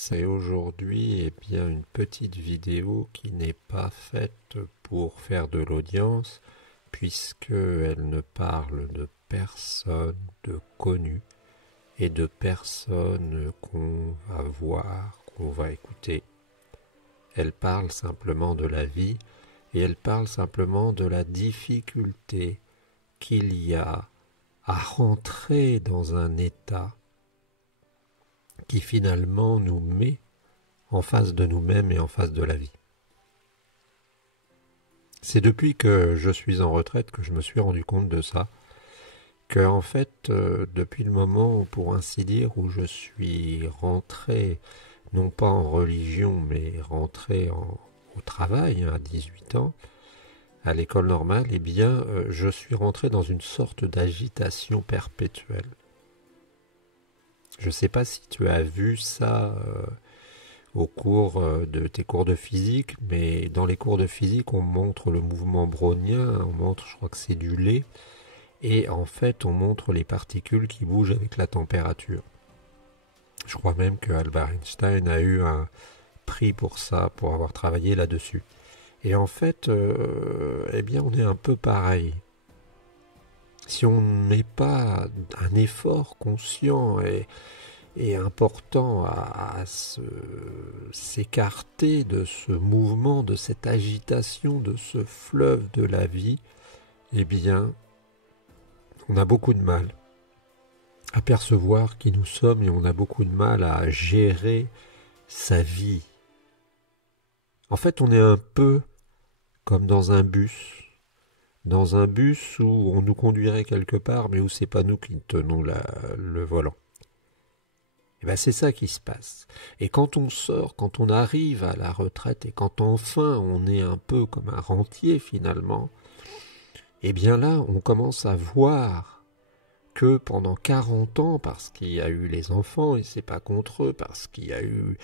C'est aujourd'hui une petite vidéo qui n'est pas faite pour faire de l'audience puisqu'elle ne parle de personnes de connues et de personnes qu'on va voir, qu'on va écouter. Elle parle simplement de la vie et elle parle simplement de la difficulté qu'il y a à rentrer dans un état qui finalement nous met en face de nous-mêmes et en face de la vie. C'est depuis que je suis en retraite que je me suis rendu compte de ça, que en fait, depuis le moment, pour ainsi dire, où je suis rentré, non pas en religion, mais rentré au travail, à 18 ans, à l'école normale, je suis rentré dans une sorte d'agitation perpétuelle. Je ne sais pas si tu as vu ça au cours de tes cours de physique, mais dans les cours de physique, on montre le mouvement brownien, on montre, je crois que c'est du lait, et en fait, on montre les particules qui bougent avec la température. Je crois même que Albert Einstein a eu un prix pour ça, pour avoir travaillé là-dessus. Et en fait, on est un peu pareil. Si on ne met pas un effort conscient et important à s'écarter de ce mouvement, de cette agitation, de ce fleuve de la vie, on a beaucoup de mal à percevoir qui nous sommes et on a beaucoup de mal à gérer sa vie. En fait, on est un peu comme dans un bus où on nous conduirait quelque part, mais où c'est pas nous qui tenons le volant. Et c'est ça qui se passe. Et quand on sort, quand on arrive à la retraite, et quand enfin on est un peu comme un rentier finalement, là, on commence à voir que pendant 40 ans, parce qu'il y a eu les enfants, et c'est pas contre eux, parce qu'il y a eu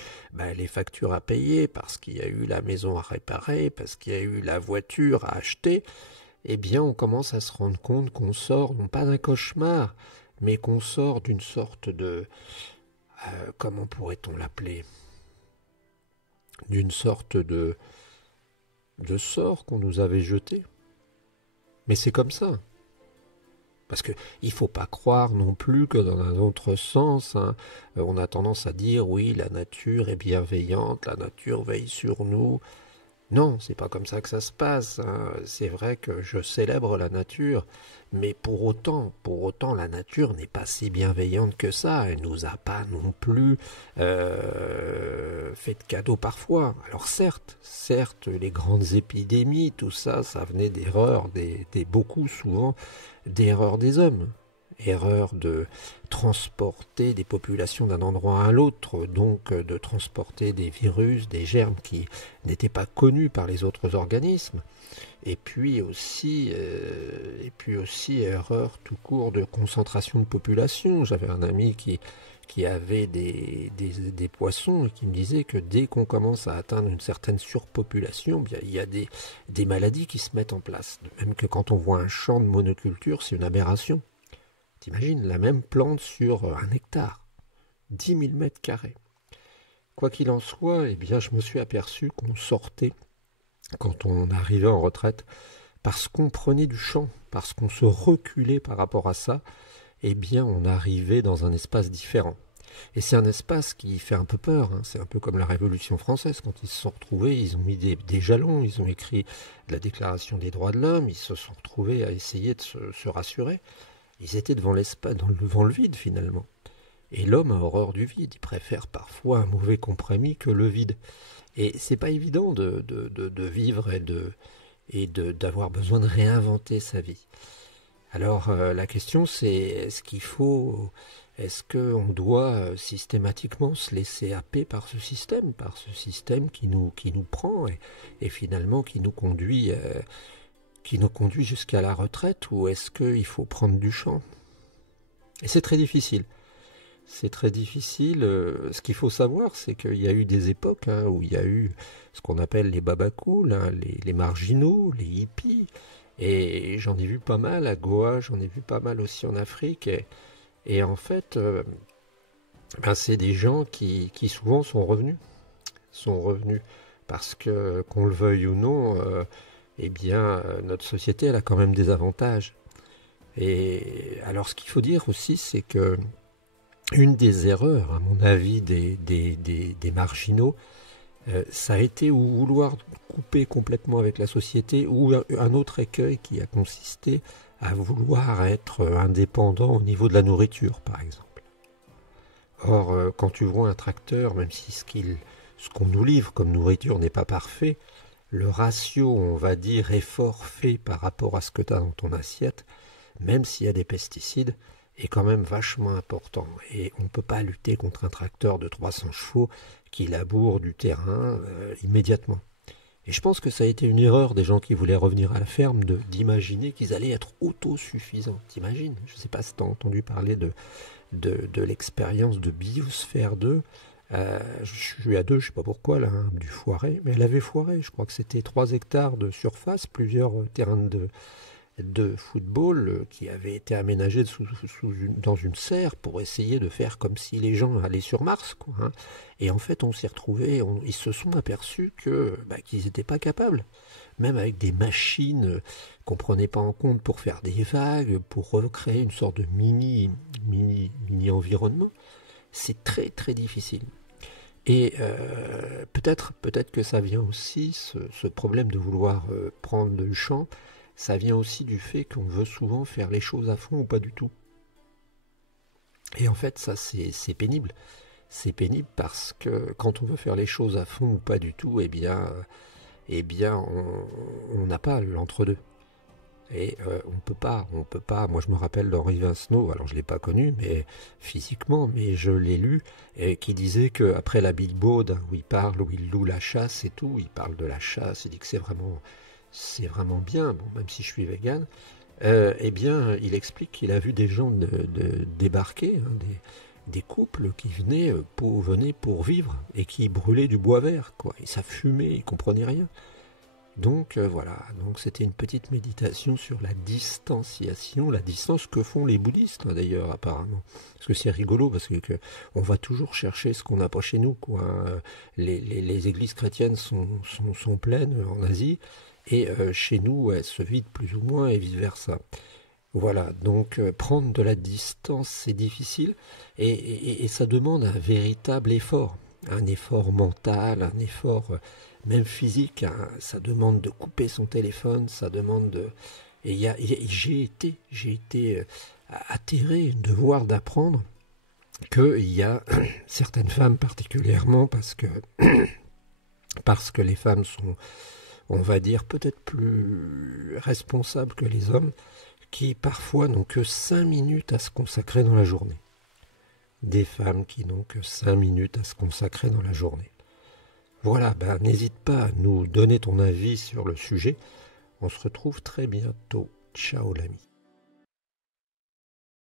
les factures à payer, parce qu'il y a eu la maison à réparer, parce qu'il y a eu la voiture à acheter, on commence à se rendre compte qu'on sort, non pas d'un cauchemar, mais qu'on sort d'une sorte de... comment pourrait-on l'appeler? D'une sorte de sort qu'on nous avait jeté. Mais c'est comme ça. Parce qu'il ne faut pas croire non plus que dans un autre sens, on a tendance à dire oui, la nature est bienveillante, la nature veille sur nous. Non, c'est pas comme ça que ça se passe. C'est vrai que je célèbre la nature, mais pour autant, la nature n'est pas si bienveillante que ça. Elle nous a pas non plus fait de cadeaux parfois. Alors certes, les grandes épidémies, tout ça, ça venait d'erreurs, beaucoup souvent d'erreurs des hommes. Erreur de transporter des populations d'un endroit à l'autre, donc de transporter des virus, des germes qui n'étaient pas connus par les autres organismes, et puis aussi erreur tout court de concentration de population. J'avais un ami qui avait des poissons et qui me disait que dès qu'on commence à atteindre une certaine surpopulation, il y a des maladies qui se mettent en place. De même que quand on voit un champ de monoculture, c'est une aberration. T'imagines la même plante sur 1 hectare, 10 000 mètres carrés. Quoi qu'il en soit, je me suis aperçu qu'on sortait, quand on arrivait en retraite, parce qu'on prenait du champ, parce qu'on se reculait par rapport à ça, on arrivait dans un espace différent. Et c'est un espace qui fait un peu peur, c'est un peu comme la Révolution française, quand ils se sont retrouvés, ils ont mis des jalons, ils ont écrit la Déclaration des droits de l'homme, ils se sont retrouvés à essayer de se rassurer. Ils étaient devant le vide finalement. Et l'homme a horreur du vide. Il préfère parfois un mauvais compromis que le vide. Et c'est pas évident de vivre et d'avoir besoin de réinventer sa vie. Alors la question c'est est-ce qu'on doit systématiquement se laisser happer par ce système qui nous prend et finalement qui nous conduit jusqu'à la retraite, ou est-ce qu'il faut prendre du champ? Et c'est très difficile. C'est très difficile. Ce qu'il faut savoir, c'est qu'il y a eu des époques où il y a eu ce qu'on appelle les babacools, les marginaux, les hippies. Et j'en ai vu pas mal à Goa, j'en ai vu pas mal aussi en Afrique. Et en fait, ben, c'est des gens qui souvent sont revenus parce que, qu'on le veuille ou non, eh bien, notre société, elle a quand même des avantages. Et alors, ce qu'il faut dire aussi, c'est que une des erreurs, à mon avis, des marginaux, ça a été ou vouloir couper complètement avec la société, ou un autre écueil qui a consisté à vouloir être indépendant au niveau de la nourriture, par exemple. Or, quand tu vois un tracteur, même si ce qu'on nous livre comme nourriture n'est pas parfait, le ratio, on va dire, effort fait par rapport à ce que tu as dans ton assiette, même s'il y a des pesticides, est quand même vachement important. Et on ne peut pas lutter contre un tracteur de 300 chevaux qui laboure du terrain immédiatement. Et je pense que ça a été une erreur des gens qui voulaient revenir à la ferme d'imaginer qu'ils allaient être autosuffisants. T'imagines? Je ne sais pas si tu as entendu parler de l'expérience de Biosphère 2. Je suis à 2, je ne sais pas pourquoi, là, hein, du foiré. Mais elle avait foiré, je crois que c'était 3 hectares de surface, plusieurs terrains de football qui avaient été aménagés dans une serre pour essayer de faire comme si les gens allaient sur Mars, quoi, hein. Et en fait, on s'est retrouvés, ils se sont aperçus qu'ils n'étaient pas capables, même avec des machines qu'on ne prenait pas en compte pour faire des vagues, pour recréer une sorte de mini environnement. C'est très très difficile. Et peut-être que ça vient aussi, ce problème de vouloir prendre le champ, ça vient aussi du fait qu'on veut souvent faire les choses à fond ou pas du tout. Et en fait, ça, c'est pénible. C'est pénible parce que quand on veut faire les choses à fond ou pas du tout, eh bien on n'a pas l'entre-deux. Et on peut pas. Moi, je me rappelle d'Henri Vincenot, alors je l'ai pas connu, mais physiquement, mais je l'ai lu, qui disait qu'après la Big Baude, où il loue la chasse et tout, il parle de la chasse, il dit que c'est vraiment bien, bon, même si je suis vegan, eh bien, il explique qu'il a vu des gens débarquer, hein, des couples qui venaient pour vivre et qui brûlaient du bois vert, quoi. Et ça fumait, ils comprenaient rien. Donc voilà, donc c'était une petite méditation sur la distanciation, la distance que font les bouddhistes, hein, d'ailleurs, apparemment. Parce que c'est rigolo, parce que on va toujours chercher ce qu'on n'a pas chez nous, quoi. Les églises chrétiennes sont pleines en Asie, et chez nous, elles se vident plus ou moins, et vice-versa. Voilà, donc prendre de la distance, c'est difficile, et ça demande un véritable effort. Un effort mental, un effort même physique, hein. Ça demande de couper son téléphone, ça demande de... Et j'ai été atterré de voir, d'apprendre qu'il y a certaines femmes particulièrement, parce que les femmes sont, on va dire, peut-être plus responsables que les hommes, qui parfois n'ont que 5 minutes à se consacrer dans la journée. Des femmes qui n'ont que 5 minutes à se consacrer dans la journée. Voilà, n'hésite pas à nous donner ton avis sur le sujet. On se retrouve très bientôt. Ciao l'ami.